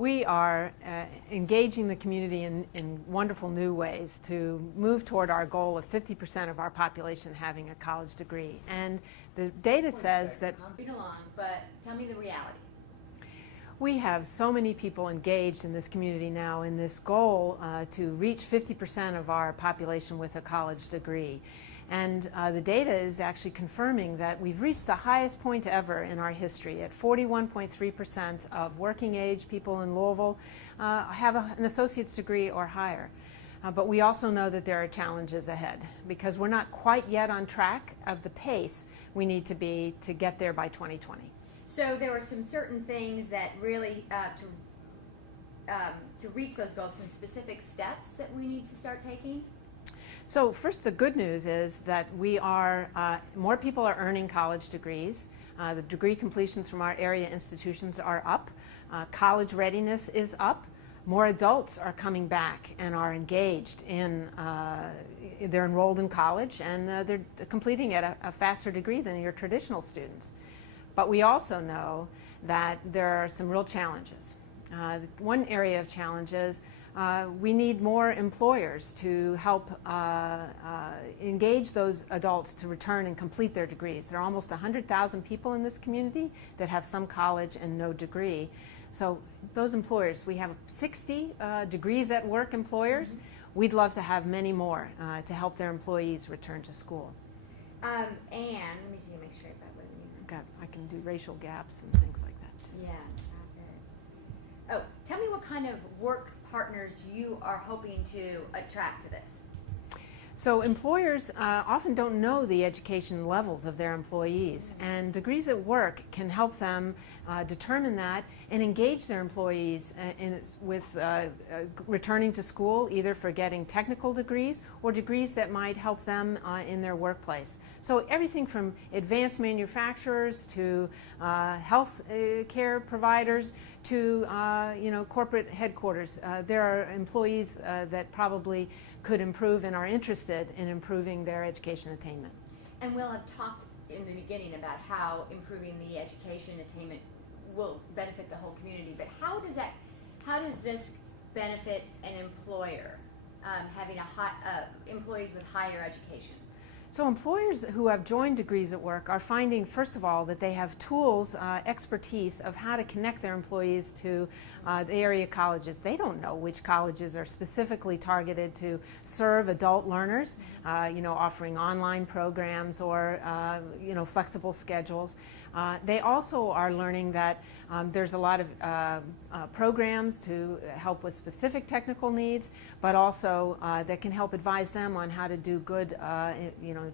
We are engaging the community in wonderful new ways to move toward our goal of 50% of our population having a college degree. And the data says that Read along, but tell me the reality. we have so many people engaged in this community now in this goal to reach 50% of our population with a college degree. And the data is actually confirming that we've reached the highest point ever in our history at 41.3% of working age people in Louisville have an associate's degree or higher. But we also know that there are challenges ahead because we're not quite yet on track of the pace we need to be to get there by 2020. So there were some certain things that really, to reach those goals, some specific steps that we need to start taking? So first, the good news is that we are, more people are earning college degrees. The degree completions from our area institutions are up. College readiness is up. More adults are coming back and are engaged in, they're enrolled in college and they're completing at a faster degree than your traditional students. But we also know that there are some real challenges. One area of challenge is we need more employers to help engage those adults to return and complete their degrees. There are almost 100,000 people in this community that have some college and no degree. So those employers, we have 60 degrees at work employers. Mm-hmm. We'd love to have many more to help their employees return to school. And let me see, make sure I've got what I need. I can do racial gaps and things like that. Yeah, oh, tell me what kind of work partners you are hoping to attract to this. So employers often don't know the education levels of their employees, and Degrees at Work can help them determine that and engage their employees with returning to school, either for getting technical degrees or degrees that might help them in their workplace. So everything from advanced manufacturers to health care providers to corporate headquarters. There are employees that probably could improve and are interested in improving their education attainment. And we'll have talked in the beginning about how improving the education attainment will benefit the whole community, but how does this benefit an employer having employees with higher education? So employers who have joined Degrees at Work are finding, first of all, that they have tools, expertise of how to connect their employees to the area colleges. They don't know which colleges are specifically targeted to serve adult learners, offering online programs or, flexible schedules. They also are learning that there's a lot of programs to help with specific technical needs, but also that can help advise them on how to do good,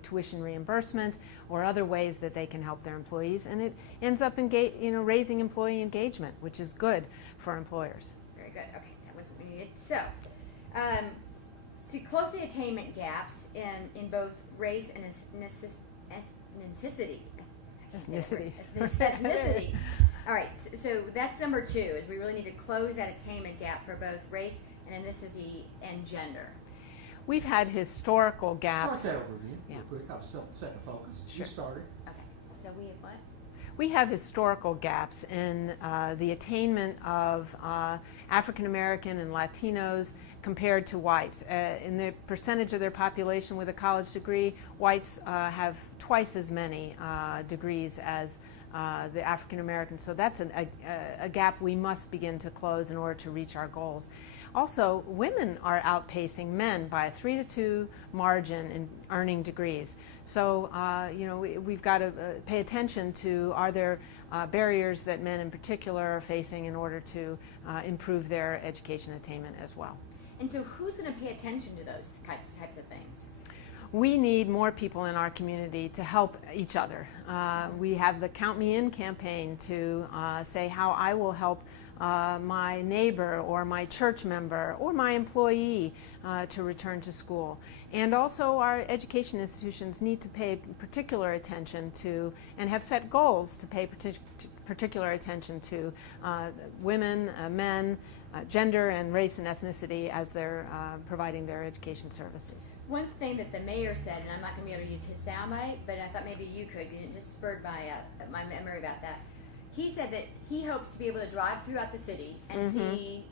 tuition reimbursement or other ways that they can help their employees, and it ends up raising employee engagement, which is good for employers. Very good. Okay, that was what we needed. So, close the attainment gaps in both race and ethnicity. Ethnicity. All right, so that's number 2, is we really need to close that attainment gap for both race and ethnicity and gender. We've had historical gaps. Start that over again. Yeah. Real quick. I'll set the focus. Sure. You started. Okay, so we have what? We have historical gaps in the attainment of African American and Latinos compared to whites. In the percentage of their population with a college degree, whites have twice as many degrees as the African Americans. So that's a gap we must begin to close in order to reach our goals. Also, women are outpacing men by a 3-to-2 margin in earning degrees. So, we've got to pay attention to, are there barriers that men in particular are facing in order to improve their education attainment as well. And so who's going to pay attention to those types of things? We need more people in our community to help each other. We have the Count Me In campaign to say how I will help my neighbor or my church member or my employee to return to school. And also our education institutions need to pay particular attention to and have set goals to pay particular attention to women, men, gender and race and ethnicity as they're providing their education services. One thing that the mayor said, and I'm not going to be able to use his soundbite, but I thought maybe you could, and it just spurred my memory about that. he said that he hopes to be able to drive throughout the city and see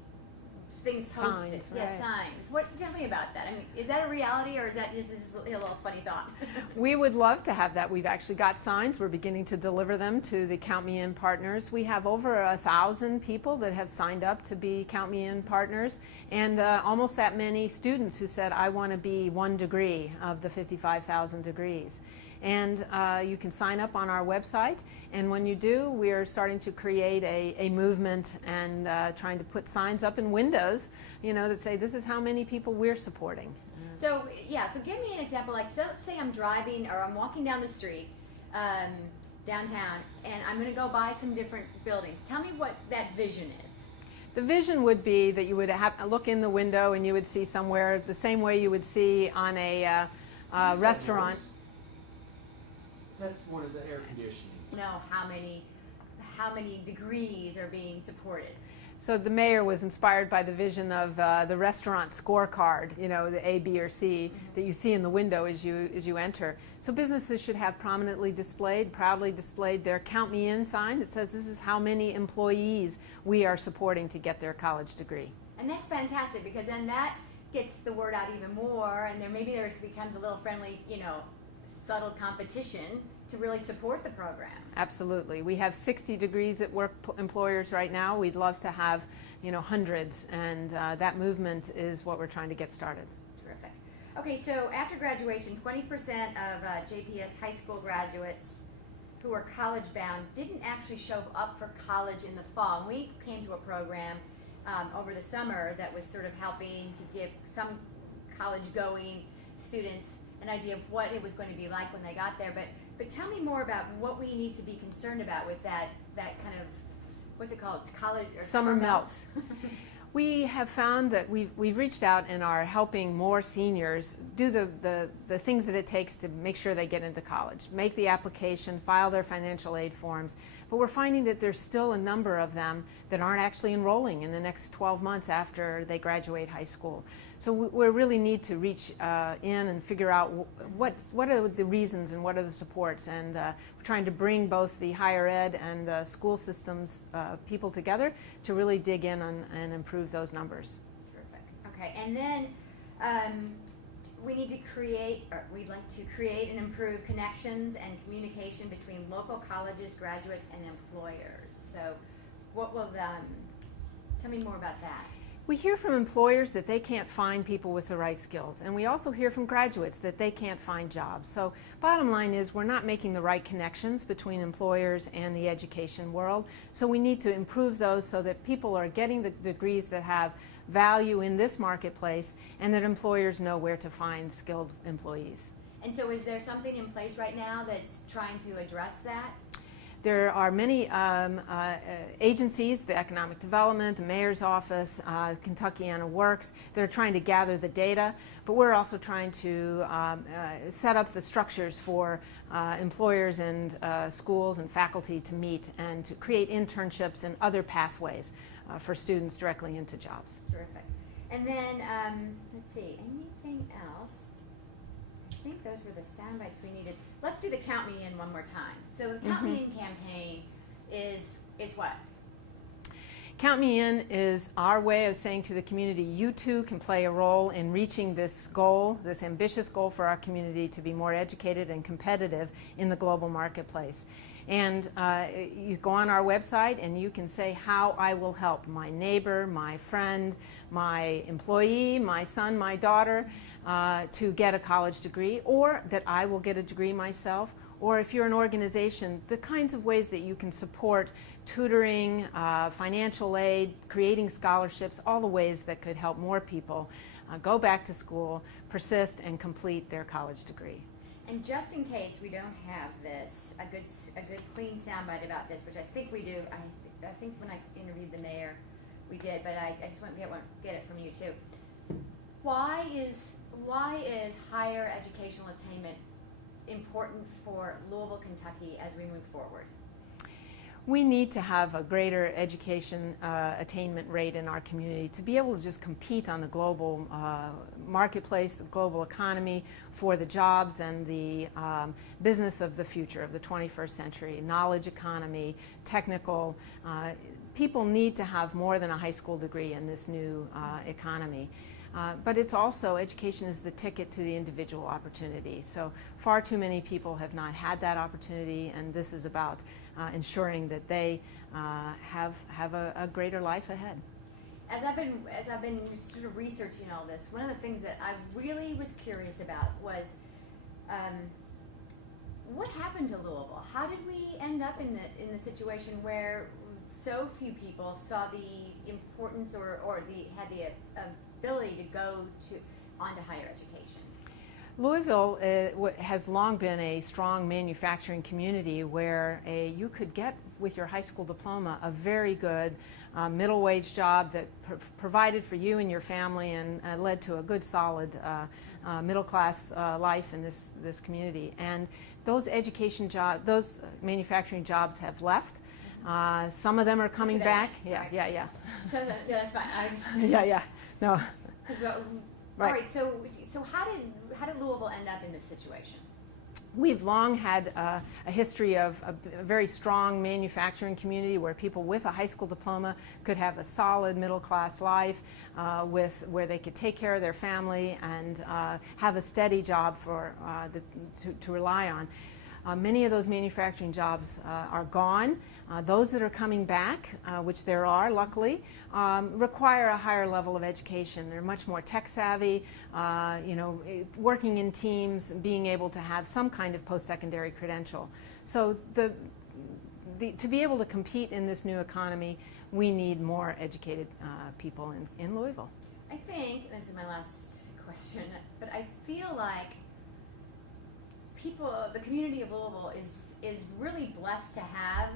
things posted. Signs, Yeah, right. signs. Tell me about that. I mean, is that a reality, or is that just a little funny thought? We would love to have that. We've actually got signs. We're beginning to deliver them to the Count Me In partners. We have over 1,000 people that have signed up to be Count Me In partners, and almost that many students who said, I want to be 1 degree of the 55,000 degrees. And you can sign up on our website, and when you do, we're starting to create a movement and trying to put signs up in windows, that say this is how many people we're supporting. So give me an example. Like, so let's say I'm driving or I'm walking down the street downtown, and I'm going to go by some different buildings. Tell me what that vision is. The vision would be that you would look in the window and you would see somewhere the same way you would see on a restaurant. That's one of the air conditioning. Know how many degrees are being supported. So the mayor was inspired by the vision of the restaurant scorecard, the A, B, or C that you see in the window as you enter. So businesses should have proudly displayed their Count Me In sign that says this is how many employees we are supporting to get their college degree. And that's fantastic, because then that gets the word out even more, and there becomes a little friendly, subtle competition to really support the program. Absolutely. We have 60 degrees at work employers right now. We'd love to have, hundreds, and that movement is what we're trying to get started. Terrific. Okay, so after graduation, 20% of JPS high school graduates who are college bound didn't actually show up for college in the fall. And we came to a program over the summer that was sort of helping to give some college-going students an idea of what it was going to be like when they got there. But tell me more about what we need to be concerned about with that kind of, what's it called? It's college or summer melt. We have found that we've reached out and are helping more seniors do the things that it takes to make sure they get into college, make the application, file their financial aid forms. But we're finding that there's still a number of them that aren't actually enrolling in the next 12 months after they graduate high school. So we really need to reach in and figure out what are the reasons and what are the supports. And we're trying to bring both the higher ed and the school systems people together to really dig in and improve those numbers. Terrific. Okay, and then we'd like to create and improve connections and communication between local colleges, graduates, and employers. So tell me more about that. We hear from employers that they can't find people with the right skills, and we also hear from graduates that they can't find jobs. So bottom line is we're not making the right connections between employers and the education world, so we need to improve those so that people are getting the degrees that have value in this marketplace and that employers know where to find skilled employees. And so is there something in place right now that's trying to address that? There are many agencies, the Economic Development, the Mayor's Office, Kentuckiana Works, that are trying to gather the data, but we're also trying to set up the structures for employers and schools and faculty to meet and to create internships and other pathways for students directly into jobs. Terrific. And then, let's see, anything else? I think those were the sound bites we needed. Let's do the Count Me In one more time. So the Count Me In campaign is what? Count Me In is our way of saying to the community, you too can play a role in reaching this goal, this ambitious goal for our community to be more educated and competitive in the global marketplace. And you go on our website and you can say how I will help my neighbor, my friend, my employee, my son, my daughter to get a college degree, or that I will get a degree myself, or if you're an organization, the kinds of ways that you can support tutoring, financial aid, creating scholarships, all the ways that could help more people go back to school, persist, and complete their college degree. And just in case we don't have this, a good clean soundbite about this, which I think we do. I think when I interviewed the mayor, we did, but I just want to get it from you too. Why is higher educational attainment important for Louisville, Kentucky as we move forward? We need to have a greater education attainment rate in our community to be able to just compete on the global marketplace, the global economy, for the jobs and the business of the future, of the 21st century, knowledge economy, technical. People need to have more than a high school degree in this new economy. But it's also, education is the ticket to the individual opportunity. So far too many people have not had that opportunity, and this is about ensuring that they have a greater life ahead. As I've been sort of researching all this, one of the things that I really was curious about was what happened to Louisville? How did we end up in the situation where so few people saw the importance or had the ability to go on to higher education? Louisville has long been a strong manufacturing community where you could get, with your high school diploma, a very good middle wage job that provided for you and your family and led to a good solid middle class life in this community. And those education jobs, those manufacturing jobs have left. Some of them are coming back. Yeah. So that's fine. Yeah. No. All right. So how did Louisville end up in this situation? We've long had a history of a very strong manufacturing community where people with a high school diploma could have a solid middle class life where they could take care of their family and have a steady job to rely on. Many of those manufacturing jobs are gone. Those that are coming back, which there are, luckily, require a higher level of education. They're much more tech savvy, working in teams, being able to have some kind of post-secondary credential. So to be able to compete in this new economy, we need more educated people in Louisville. I think, this is my last question, but I feel like the community of Louisville is really blessed to have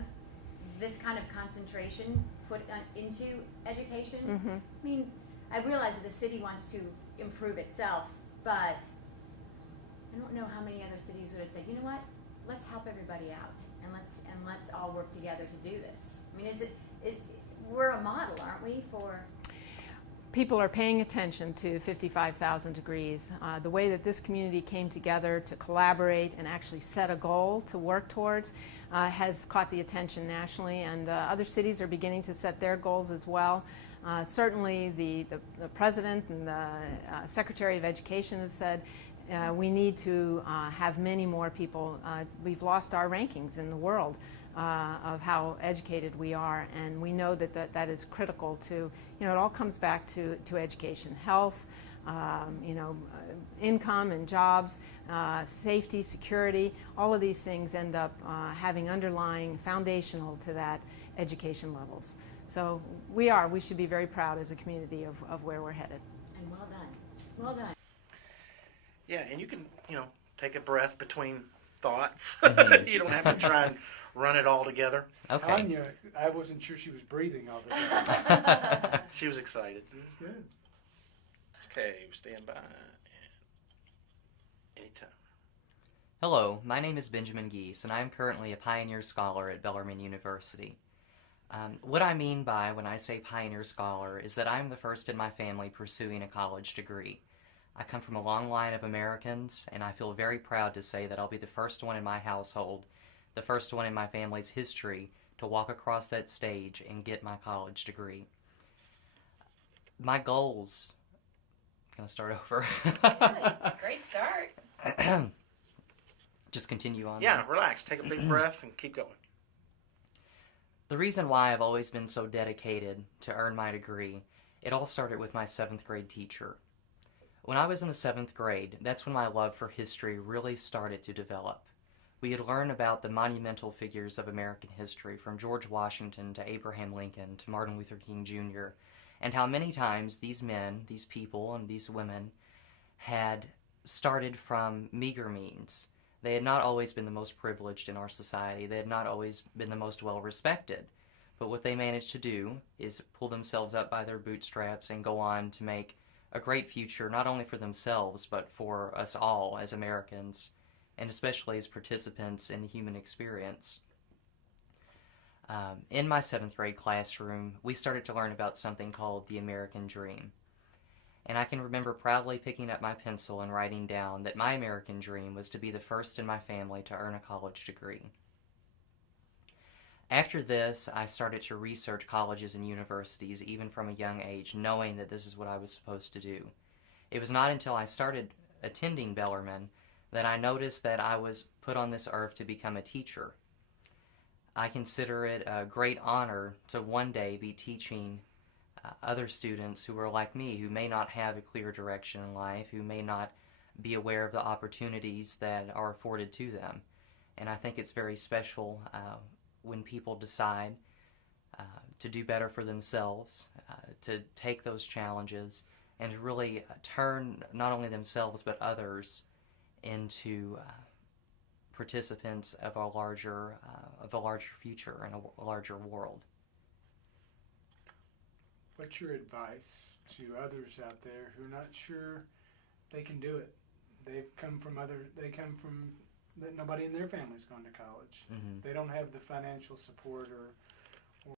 this kind of concentration put into education. Mm-hmm. I mean, I realize that the city wants to improve itself, but I don't know how many other cities would have said, you know what, let's help everybody out and let's all work together to do this. I mean, we're a model, aren't we, for... People are paying attention to 55,000 degrees. The way that this community came together to collaborate and actually set a goal to work towards has caught the attention nationally, and other cities are beginning to set their goals as well. Certainly the President and the Secretary of Education have said we need to have many more people. We've lost our rankings in the world of how educated we are, and we know that is critical to, it all comes back to education, health, income and jobs, safety, security. All of these things end up having underlying foundational to that education levels. So we should be very proud as a community of where we're headed. And well done. Yeah, and you can, take a breath between thoughts. Mm-hmm. You don't have to try and run it all together. Okay. Tanya, I wasn't sure she was breathing all the time. She was excited. Good. Okay, stand by. Anytime. Hello, my name is Benjamin Geese, and I am currently a Pioneer Scholar at Bellarmine University. What I mean by when I say Pioneer Scholar is that I am the first in my family pursuing a college degree. I come from a long line of Americans, and I feel very proud to say that I'll be the first one in my household, the first one in my family's history to walk across that stage and get my college degree. My goals... Can I start over? Great start. Just continue on. Yeah, relax. Take a big breath and keep going. The reason why I've always been so dedicated to earn my degree, it all started with my 7th grade teacher. When I was in the 7th grade, that's when my love for history really started to develop. We had learned about the monumental figures of American history, from George Washington to Abraham Lincoln to Martin Luther King Jr., and how many times these men, these people, and these women had started from meager means. They had not always been the most privileged in our society. They had not always been the most well-respected. But what they managed to do is pull themselves up by their bootstraps and go on to make a great future, not only for themselves, but for us all as Americans, and especially as participants in the human experience. In my 7th grade classroom, we started to learn about something called the American Dream. And I can remember proudly picking up my pencil and writing down that my American dream was to be the first in my family to earn a college degree. After this, I started to research colleges and universities, even from a young age, knowing that this is what I was supposed to do. It was not until I started attending Bellarmine that I noticed that I was put on this earth to become a teacher. I consider it a great honor to one day be teaching other students who are like me, who may not have a clear direction in life, who may not be aware of the opportunities that are afforded to them. And I think it's very special when people decide to do better for themselves, to take those challenges, and to really turn not only themselves but others into participants of a larger future and a larger world. What's your advice to others out there who are not sure they can do it? They come from that nobody in their family's gone to college. Mm-hmm. They don't have the financial support or